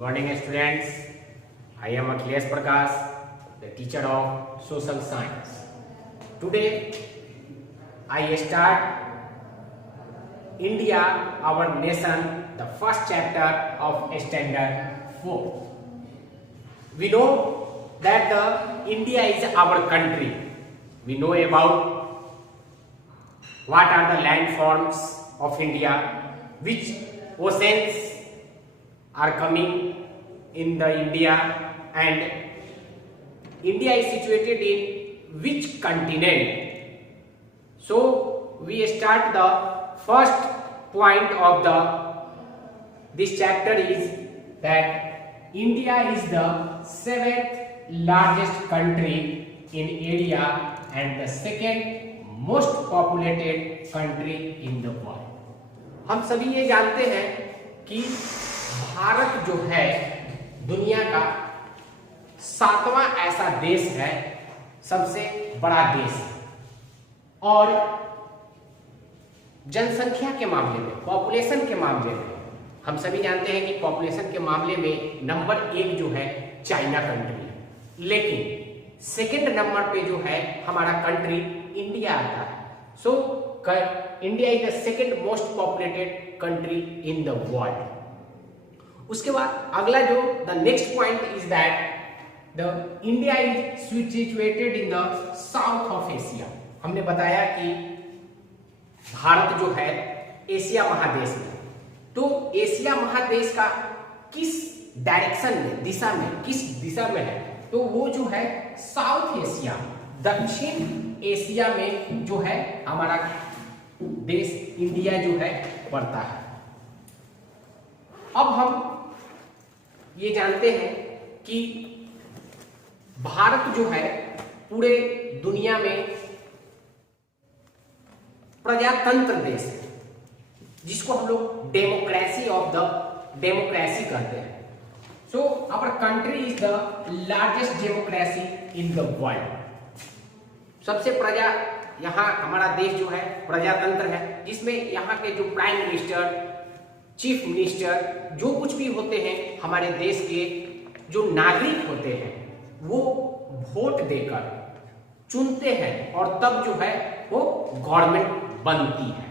Morning students, I am Akhilesh Prakash, the teacher of social science. Today I start India, our nation, the first chapter of standard 4. We know that the India is our country. We know about what are the landforms of India, which oceans are coming in the India, and India is situated in which continent. So we start the first point of this chapter is that India is the seventh largest country in area and the second most populated country in the world. हम सभी ये जानते हैं कि भारत जो है दुनिया का सातवां ऐसा देश है, सबसे बड़ा देश है, और जनसंख्या के मामले में, पॉपुलेशन के मामले में हम सभी जानते हैं कि पॉपुलेशन के मामले में नंबर 1 जो है चाइना कंट्री है, लेकिन सेकंड नंबर पे जो है हमारा कंट्री इंडिया आता है. So India is the second most populated country in the world. उसके बाद अगला जो the next point is that the India is situated in the south of Asia. हमने बताया कि भारत जो है एशिया महादेश में, तो एशिया महादेश का किस डायरेक्शन में, दिशा में, किस दिशा में है, तो वो जो है साउथ एशिया, दक्षिण एशिया में जो है हमारा देश इंडिया जो है पड़ता है. अब हम ये जानते हैं कि भारत जो है पूरे दुनिया में प्रजातंत्र देश है, जिसको हम लोग डेमोक्रेसी कहते हैं. So our country is the largest democracy in the world. सबसे यहाँ हमारा देश जो है प्रजातंत्र है, जिसमें यहाँ के जो प्राइम मिनिस्टर, चीफ मिनिस्टर, जो कुछ भी होते हैं हमारे देश के जो नागरिक होते हैं वो वोट देकर चुनते हैं और तब जो है वो गवर्नमेंट बनती है.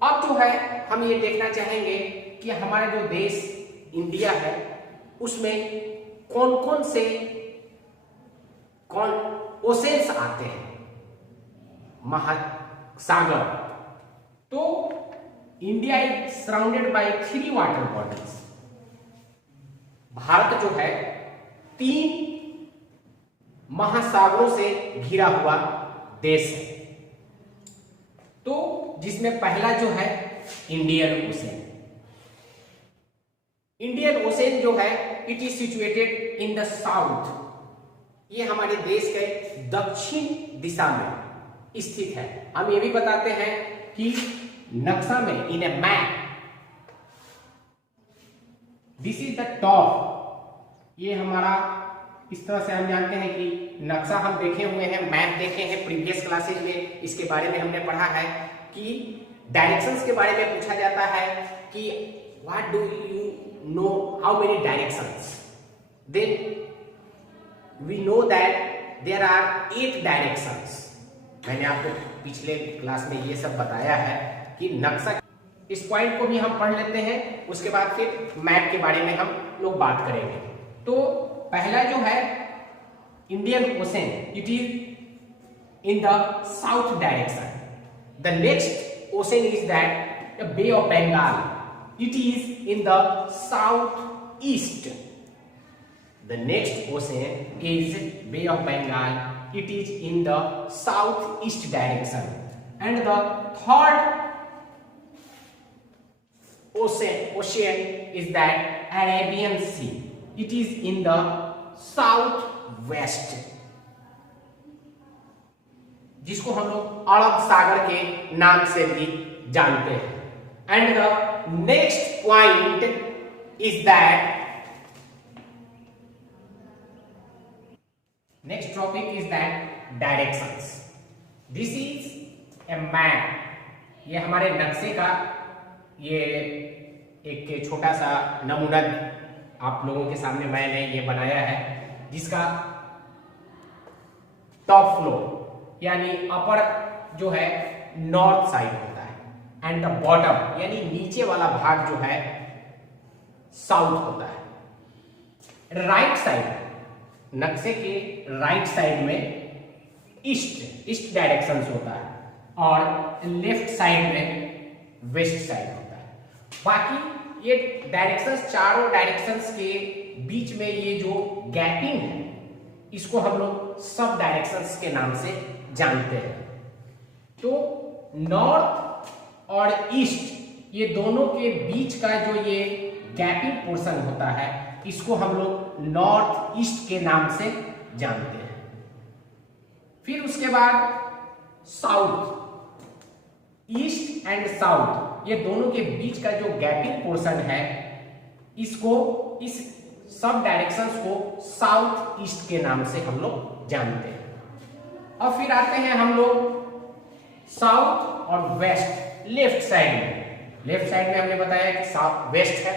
अब जो है हम ये देखना चाहेंगे कि हमारा जो देश इंडिया है उसमें कौन कौन से ओशेन्स आते हैं, महासागर. तो India is surrounded by 3 water bodies. Bharat जो है 3 महासागरों से घिरा हुआ देश है. तो जिसमें पहला जो है इंडियन ओशन. इंडियन ओशन जो है it is situated in the south. ये हमारे देश के दक्षिण दिशा में स्थित है. हम ये भी बताते हैं कि नक्शा में, in a map, this is the top. ये हमारा इस तरह से हम जानते हैं कि नक्शा हम देखे हुए हैं, मैप देखे हैं प्रीवियस क्लासेज में. इसके बारे में हमने पढ़ा है कि डायरेक्शंस के बारे में पूछा जाता है कि what do you know, how many directions. Then we know that there are 8 directions. मैंने आपको पिछले क्लास में ये सब बताया है कि नक्शा. इस पॉइंट को भी हम पढ़ लेते हैं, उसके बाद फिर मैप के बारे में हम लोग बात करेंगे. तो पहला जो है Indian Ocean, it is in the south direction. The next ocean is that the Bay of Bengal, it is in the south east. The next ocean is Bay of Bengal, it is in the southeast direction. And the third ocean is that Arabian Sea, it is in the southwest, जिसको हम लोग अरब सागर के नाम से भी जानते हैं. And the next point is that next topic is that directions. This is a map. ये हमारे नक्शे का ये एक छोटा सा नमूना आप लोगों के सामने मैंने ये बनाया है, जिसका टॉप फ्लोर यानी अपर जो है नॉर्थ साइड होता है एंड द बॉटम यानी नीचे वाला भाग जो है साउथ होता है। राइट साइड नक्शे के राइट साइड में ईस्ट डायरेक्शन होता है और लेफ्ट साइड में वेस्ट साइड होता है। बाकी ये डायरेक्शंस, चारों डायरेक्शंस के बीच में ये जो गैपिंग है इसको हम लोग सब डायरेक्शंस के नाम से जानते हैं। तो नॉर्थ और ईस्ट ये दोनों के बीच का जो ये गैपिंग पोर्शन होता है इसको हम लोग नॉर्थ ईस्ट के नाम से जानते हैं। फिर उसके बाद साउथ, ईस्ट एंड साउथ ये दोनों के बीच का जो गैपिंग पोर्शन है इसको, इस सब डायरेक्शंस को साउथ ईस्ट के नाम से हम लोग जानते हैं। और फिर आते हैं हम लोग साउथ और वेस्ट, लेफ्ट साइड में। लेफ्ट साइड में हमने बताया कि साउथ वेस्ट है,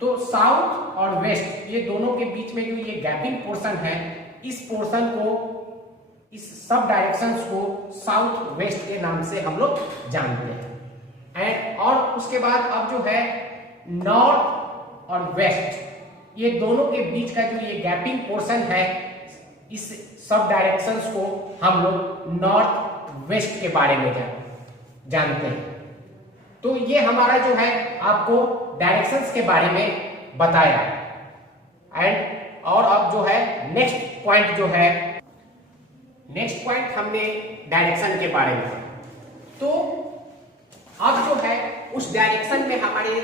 तो साउथ और वेस्ट ये दोनों के बीच में जो ये गैपिंग पोर्शन है इस पोर्शन को, इस सब डायरेक्शंस को साउथ वेस्ट के नाम से हम लोग जानते हैं। एंड और उसके बाद अब जो है नॉर्थ और वेस्ट ये दोनों के बीच का जो ये गैपिंग पोर्शन है इस सब डायरेक्शंस को हम लोग नॉर्थ वेस्ट के बारे में जानते हैं। तो ये हमारा जो है आपको डायरेक्शंस के बारे में बताया। एंड और अब जो है नेक्स्ट पॉइंट जो है, नेक्स्ट पॉइंट हमने डायरेक्शन के बारे में, तो अब जो है उस डायरेक्शन में हमारे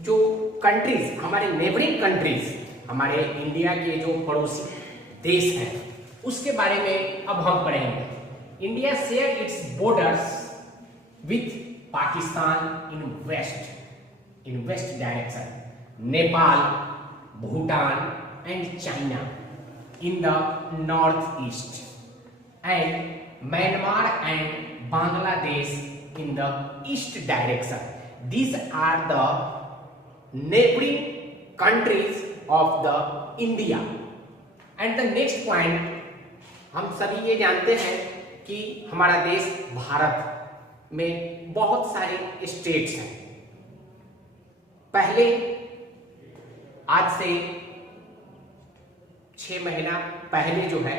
जो कंट्रीज, हमारे नेबरिंग कंट्रीज, हमारे इंडिया के जो पड़ोसी देश हैं उसके बारे में अब हम पढ़ेंगे। India share its borders with Pakistan in west direction, Nepal, Bhutan and China in the north east and Myanmar and Bangladesh in the east direction. These are the neighboring countries of the India. And the next point, हम सभी ये जानते हैं कि हमारा देश भारत में बहुत सारे स्टेट्स हैं। पहले आज से 6 महीना पहले जो है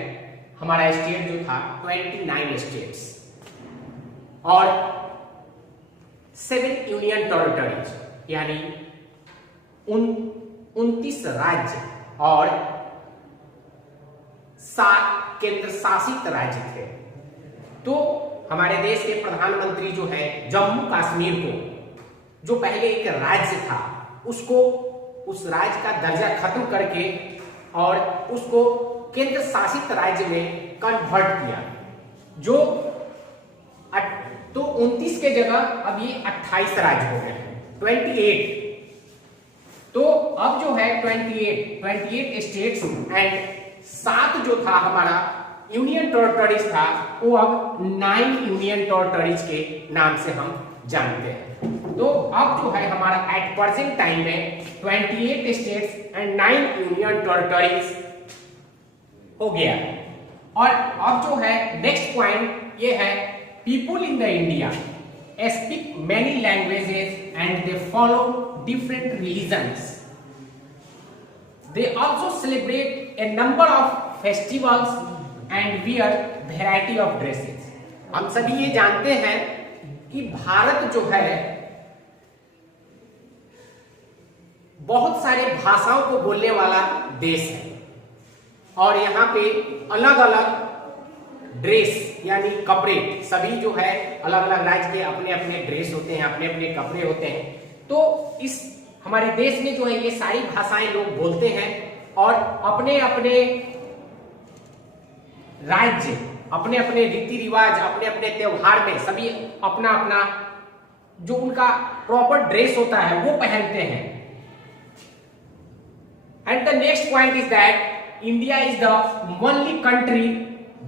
हमारा स्टेट जो था 29 स्टेट्स और 7 यूनियन टेरिटरीज यानी 29 राज्य और 7 केंद्र शासित राज्य थे। तो हमारे देश के प्रधानमंत्री जो है जम्मू कश्मीर को, जो पहले एक राज्य था, उसको उस राज्य का दर्जा खत्म करके और उसको केंद्र शासित राज्य में कन्वर्ट किया। जो तो 29 के जगह अब ये 28 राज्य हो गए हैं, 28। तो अब जो है 28 स्टेट्स एंड 7 जो था हमारा यूनियन टेरिटरीज था वो अब 9 यूनियन टेरिटरीज के नाम से हम जानते हैं। तो अब जो है हमारा एट प्रेजेंट टाइम में 28 स्टेट्स एंड 9 यूनियन टेरिटरीज हो गया। और अब जो है नेक्स्ट पॉइंट ये है, people in the India speak many languages and they follow different religions. They also celebrate a number of festivals and wear variety of dresses. हम सभी ये जानते हैं कि भारत जो है बहुत सारे भाषाओं को बोलने वाला देश है और यहाँ पे अलग अलग ड्रेस यानी कपड़े, सभी जो है अलग अलग राज्य के अपने अपने ड्रेस होते हैं, अपने अपने कपड़े होते हैं। तो इस हमारे देश में जो है ये सारी भाषाएं लोग बोलते हैं और अपने अपने राज्य, अपने अपने रीति रिवाज, अपने अपने त्योहार में सभी अपना अपना जो उनका प्रॉपर ड्रेस होता है वो पहनते हैं। And the next point is that India is the only country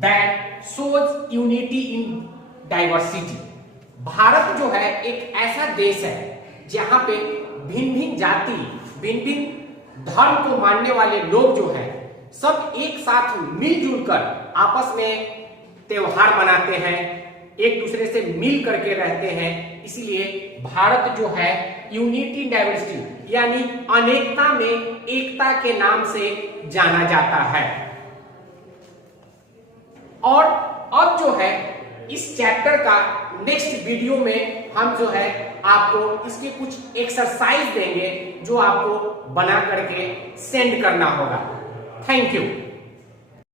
that shows unity in diversity. Bharat जो है एक ऐसा देश है जहां पे भिन्न भिन्न जाति, भिन्न भिन्न धर्म को मानने वाले लोग जो है सब एक साथ मिलजुल कर आपस में त्योहार मनाते हैं, एक दूसरे से मिल करके रहते हैं। इसलिए भारत जो है यूनिटी इन डाइवर्सिटी यानी अनेकता में एकता के नाम से जाना जाता है। और अब जो है इस चैप्टर का नेक्स्ट वीडियो में हम जो है आपको इसके कुछ एक्सरसाइज देंगे जो आपको बना करके सेंड करना होगा। Thank you.